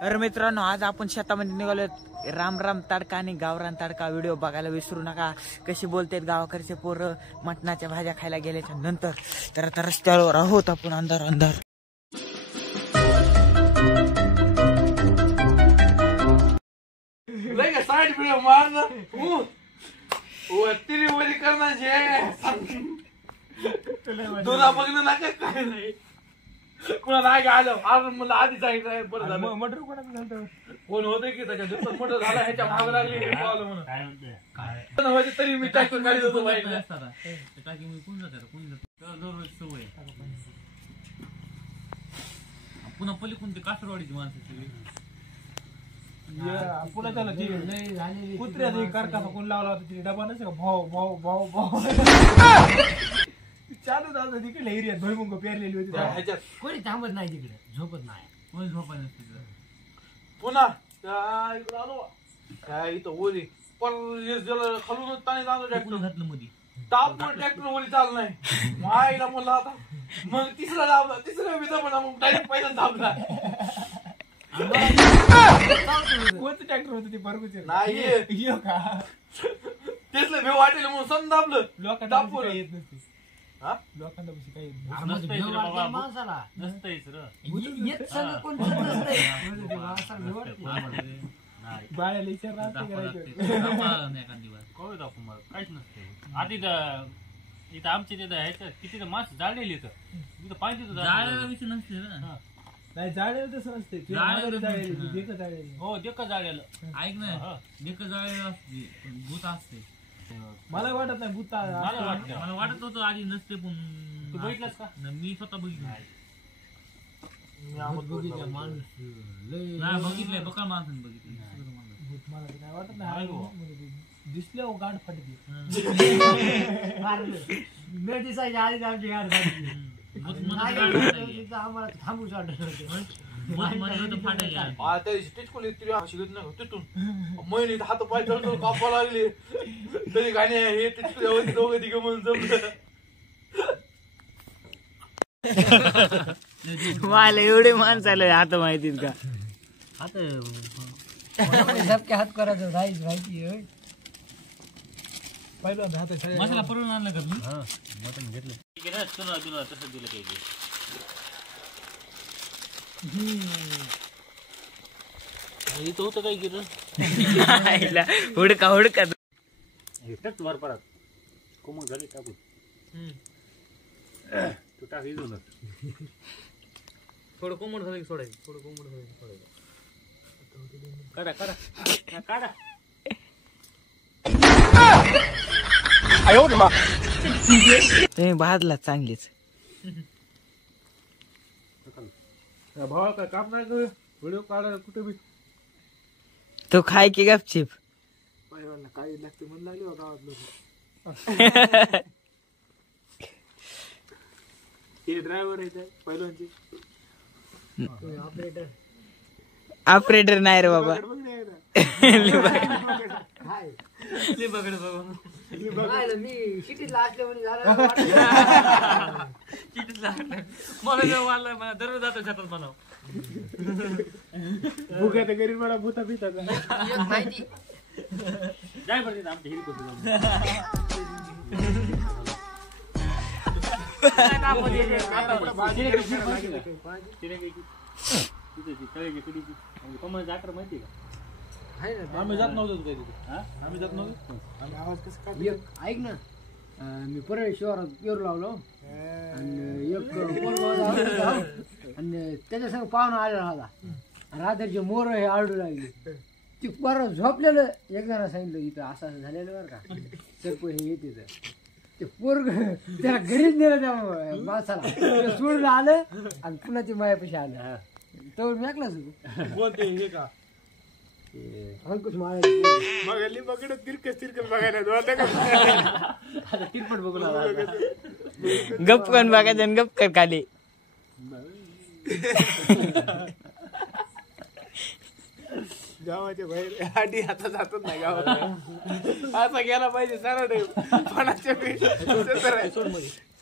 अरे मित्रांनो, आज आपण शेतामध्ये निघालो. राम राम तडका आणि गावरान तडका व्हिडिओ बघायला विसरू नका. कशी बोलतात गावाकडचे पोरं मटणाच्या भाज्या खायला गेल्याच्या नंतर. तर आता रस्त्यावर आहोत आपण. अंधार अंधार साइड वीडियो मारना वो तेरी वरी करना जे दोना बघणं नका काय नाही. कुणा नाही आलं आज मला आधी सांगितलं बरं झालं. मटर कोणाचं कोण होतं की त्याच्या दिवसात मटर झाला ह्याच्या भाग लागली म्हणून काय म्हणते तरी मी ट्रॅक्टर गाडी होतो टाकी मी कोण जातात कोण जात दररोज सवय पुन्हा पलीकडून ते कासरवाडीची माणसं सगळी पुन्हा त्याला कुत्र्याचा कारखाना कोण लावला होता तिथे डबा नसे का भाऊ भाऊ भाऊ भाऊ चालू झालं तिकडे एरियात भुईमुंग पेरलेली होती ह्याच्यात कोणी थांबत नाही तिकडे झोपत नाही कोणी झोपत नसते पुन्हा इकडे आलो काय इथं ओली पण खालूनच पाणी जाणं ट्रॅक्टर घातलं मध्ये टापवर ट्रॅक्टर ओली चालू नाही मायला म्हणलं आता मग तिसरा दाबला तिसरा विधा म्हणा मग डायरेक्ट पहिला दाबला कोणतं ट्रॅक्टर होतं ते बरोबर नाही का तेच भेव वाटेल म्हणून समजा दाबलं लोकांना येत नसते लोकांना काही माणसाला नसतंच बाळाला विचार काहीच नसते आधी इथं आमच्या तिथं ह्याचं किती माणसं जाळलेली इथं तिथं पाणी जाळायला विषय नसते ना नाही जाळलेलं तसं नसते हो देख जाळलेलं ऐक ना देख जाळलेलं असते भूत असते मला वाटत नाही भूत मला वाटत होतं आधी नसते पण तू बघितलंस का मी स्वतः बघितलं माणूस नाही बघितलंय बका माणसाने बघितलं मला काय वाटत नाही दिसले गाड फाटली मी दिसायच्या आधी आमची गाड फाटली आम्हाला थांबूच तिथून महिने हात पाय कापा लागले तरी गाणे हे दोघं तिघं म्हणून जमलं मला एवढे माणसाला हात माहितीत का हात झपके हात करायचं राईस माहिती पहिलं हात मसाला पडून आणलं का तुम्ही मटण घेतलं तुला तसं दिलं काही इथं होतं काय केलं हुडका हुडका वर परत कोमट झाली टाकून तू टाक इथून थोडं कोमट झालं की सोडायचं थोडं कोमट झालं की सोडायचं काढा काढा काढा तुम्ही भाजला चांगलीच भावा काय काम नाही कर व्हिडिओ काढायला कुठे बी तो खाय की गपचिप काही लागते म्हणून लागले गावात लोक हे ड्रायव्हर आहे पहिल्यांचे ऑपरेटर नाही रे बाबा मी शिटीतला असल्यामुळे झालं मला दररोज जातो शेतात म्हणावं भुका तर गरीब मला भूता पिता माहिती जाय पडते आमच्या हिरी कोटी कमल जाकर माहिती का आम्ही जात नव्हतो काही तिथे आम्ही जात नव्हतो आवाज कसं काढ ऐक ना मी परत शहरात पेरू लावलो आणि एक आणि त्याच्या संग पाहुणा आलेला होता रात्रीचे मोर हे आरडू लागली ती परत झोपलेलं एक जण सांगितलं इथं असं असं झालेलं बरं का सरपंच हे येते ते पोरग त्याला घरीच नेलं त्या माणसाला सोडून आलं आणि पुन्हा ती मायापाशी आलं तो ऐकलाच कोणते हे का अंकुश माळ बघ तिरकस बघायला तिरपट बघू गपकन बघायचं आणि गपकर खाली गावाच्या बाहेर आधी आता जातच नाही गावात असा गेला पाहिजे सारा पणाच्या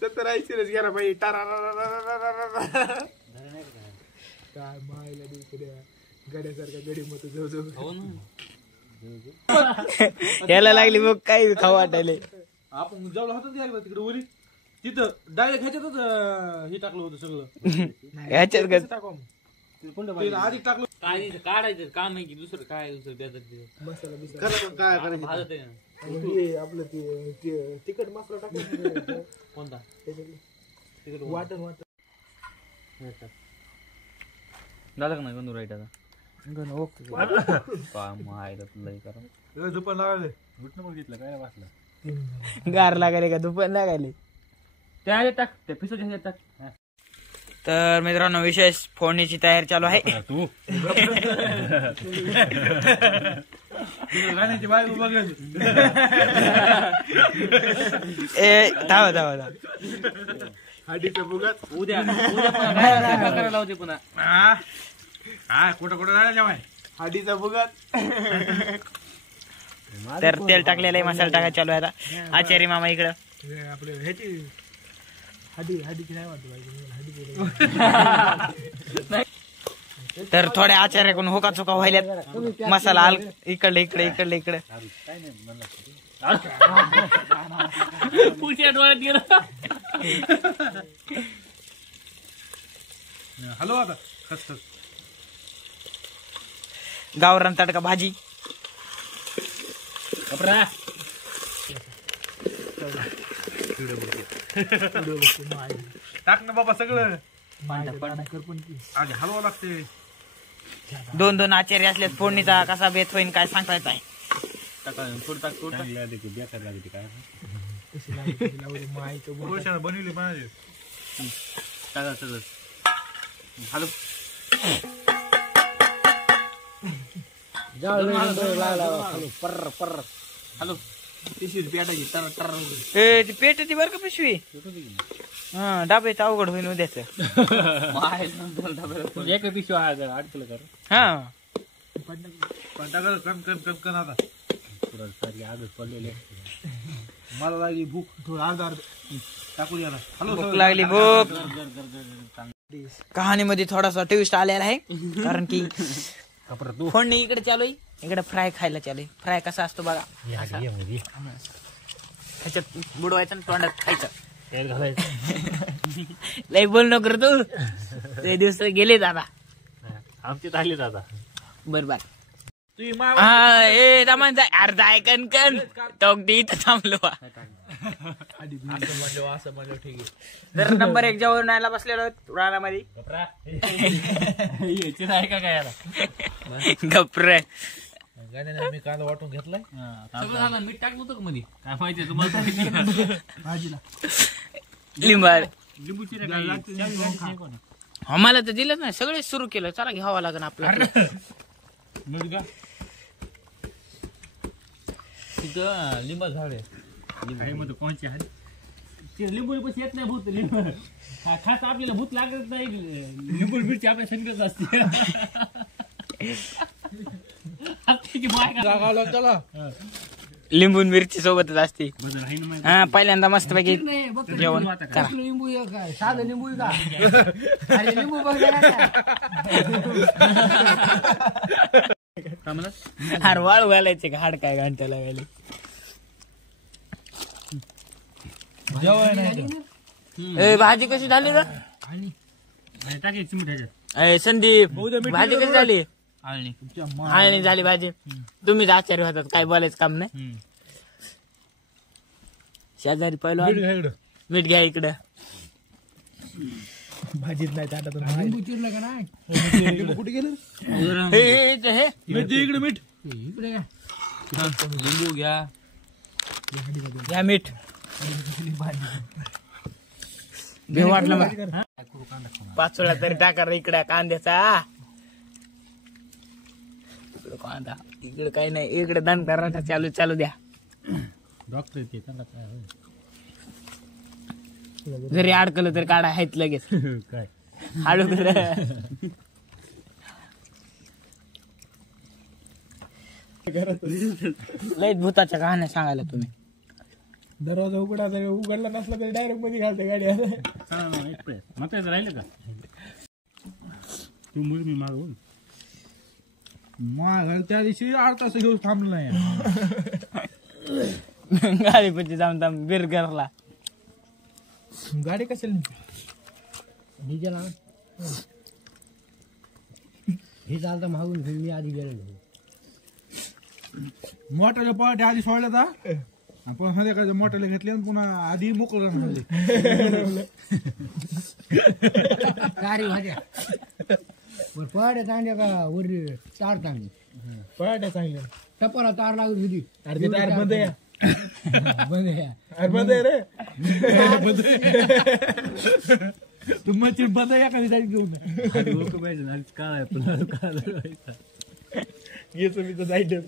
70-80 गेला पाहिजे टारा काय मायला हो ना. याला लागली बघ काही खाऊ वाटायले. आपण जेवढं होतं ते एकदा तिकडे उरी तिथं डायरेक्ट ह्याच्यातच हे टाकलं होतं सगळं. ह्याच्यात आधी टाकलं काय काढायचं काम आहे की दुसरं काय दुसरं बेजार काय करायचं भाजत आहे ना. आपलं ते तिखट मसाला टाकलं कोणता वाटण दादा का नाही गंधू राईट आता ओके काम आहे तुला करा दुपार लागायला उठणं बघितलं काय वाटलं गार लागायले का दुपार लागायले. त्या ह्याच्यात टाक त्या पिसाच्या ह्याच्यात टाक. तर मित्रांनो विशेष फोडणीची तयारी चालू आहे. तू गाण्याची बायको बघायची ए धावा धावा धावा. हाडीचं बुगात उद्या पुन्हा करायला लावते पुन्हा. हा कुठं जायला जेवाय हाडीचा बुगात. तर तेल टाकलेलं आहे, मसाला टाकायला चालू आहे आता. आचार्य मामा इकडं. आपल्या ह्याची हाडीची नाही वाटत तर थोड्या आचार्याकडून होका चुका व्हायल्यात. मसाला आल इकडले इकडे इकडले इकडे. पुढच्या डोळ्यात गेलं. हॅलो आता खसखस गावरान तडका भाजी. कपडा टाक ना बाबा सगळं आधी हलवा लागते. दोन दोन आचार्य असल्यात फोडणीचा कसा बेत होईन काय सांगता येत आहे. बनवली माझे टाका सगळं. हॅलो हॅलो ए ती पेट ती बरं का पिशवी. हा डाब्याचं अवघड होईन उद्याच. एक पिशवी अडकलं कर. हा पण टाका कण आता आगच पडलेले. मला लागली भूक थोडं अर्धा टाकू द्या. हॅलो भूक लागली भूक. कहाणीमध्ये थोडासा ट्विस्ट आलेला आहे कारण की फोडणी इकडे चालू आहे, इकडे फ्राय खायला चालू आहे. फ्राय कसा असतो बघा, असा. ह्याच्यात बुडवायचं आणि तोंडात खायचं. तेल घालायचं. लय बोल नको रे तू, ते दिवस गेले दादा. आमची आलीच आता. बरोबर. हा ए दमान जाय अर्धा आहे कणकण तो अगदी इथं थांबलो. असं म्हणलं ठीक आहे. जर नंबर 1 जेवण न्यायला बसलेलो रानामध्ये. आहे का काय गप्र गाण्याने मी कांदा वाटून घेतलाय सगळं झालं. मीठ टाकलं होतं का मध्ये काय माहिती तुम्हाला. भाजीला लिंबार लिंबू चिरा आम्हाला तर दिलंच नाही. सगळे सुरू केलं. चला घ्यावं लागेल आपल्याला. तिथं लिंबा झाड आहे मध्ये कोणची आहे. लिंबू पण येत नाही भूत. लिंबू खास आपल्याला भूत लागत नाही. लिंबू मिरची आपल्या शरीरात असते. चला लिंबू मिरची सोबतच असते. हा पहिल्यांदा मस्त पैकी जेवण करा. लिंबू काय साधं लिंबू का अरे लिंबू बघ हार वाळू घालायचे का हाड काय घंटा लागायला. ए भाजी कशी झाली रे टाकायची मिठाच्या. ए संदीप भाजी कशी झाली. आळणी झाली भाजी. तुम्हीच आचार्य होतात काय बोलायचं काम नाही. शेजारी पहिलं मीठ घ्या इकडं. भाजीत नाही ताटात लिंबू चिरलं का नाही कुठे गेलं हे इकडे मीठ इकडे का लिंबू घ्या. घ्या मीठ. भेव वाटलं मला. पाचोळा तरी टाका रे इकडे कांद्याचा. इकडे कांदा इकडे काही नाही. इकडे दण पराठा चालू द्या. डॉक्टर येते त्यांना काय जरी अडकलं तर काढा आहेत लगेच. काय अडकलं लय भूताच्या कहाण्या सांगायला तुम्ही. दरवाजा उघडला नसला तरी डायरेक्ट मध्ये घालते गाडी. मग राहिलं का तू मी मागून मग त्या दिवशी 8 तास घेऊन थांबलो नाही गाडी पची जाऊन थांब बिरगरला गाडी कशाला डिझेल ना हे चालतं मागून मी आधी गेलेलो मोठ्याला पहाटे आधी सोडला तर आपण संध्याकाळच्या मोठ्याला घेतले आणि पुन्हा आधी मोकळं म्हणले गाडी भाज्या वर पहाड्या चांगल्या का वर तार चांगली पहाटे चांगले टपाला तार लागत होती अरे ते टायर बंद आहे बंद आहे अरे बंद आहे रे तू मच्छी बंद आहे एखादी जागी घेऊन लोक पाहिजे काय येतो मी तर जायचं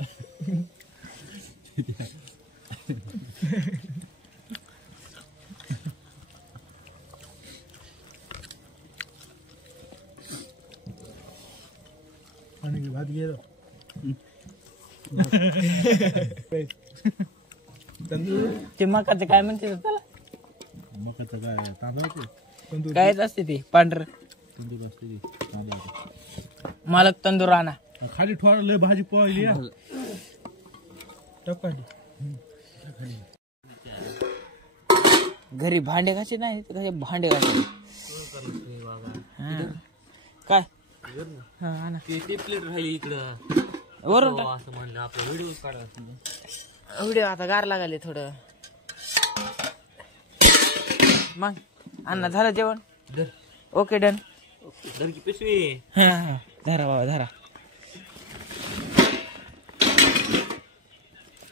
आणि भात गेलो ते मकाचं काय म्हणते त्याला मकाचं काय तांदूळ तंदूर कायच असते ते पांढर तंदूर असते ती तांदूळ मालक तंदूर आणा खाली ठोर लय भाजी पोळली टप्पाली घरी भांडे घासे नाही तर कसे भांडे घासे काय हा आणा. ते प्लेट राहिली इकडं वरून टाक. असं म्हणलं आपलं व्हिडिओ काढा व्हिडिओ आता गार लागाले थोडं मग अण्णा झालं जेवण ओके डन धरकी पिशवी धरा बाबा धरा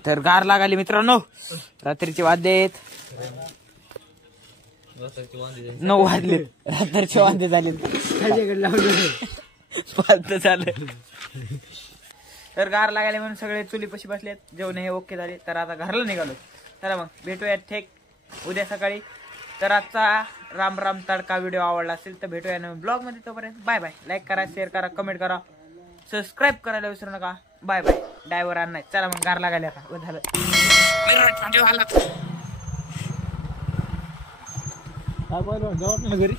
तर गार लागाली मित्रांनो रात्रीचे वाद्य आहेत 9 वाजले रात्रीचे वाद्य झाले खायच्याकडे लावलं वाद्य झालं तर गार लागायला म्हणून सगळे चुली पशी बसलेत जेवण हे ओके झाले तर आता घरला निघालो चला मग भेटूया थेट उद्या सकाळी तर आजचा राम राम तडका व्हिडिओ आवडला असेल तर भेटूया नवीन ब्लॉग मध्ये तोपर्यंत बाय बाय लाईक करा शेअर करा कमेंट करा सबस्क्राईब करायला विसरू नका बाय बाय ड्रायव्हर आणणार चला मग गार लागायला आता झालं काय बोललो जाऊ आपल्या घरी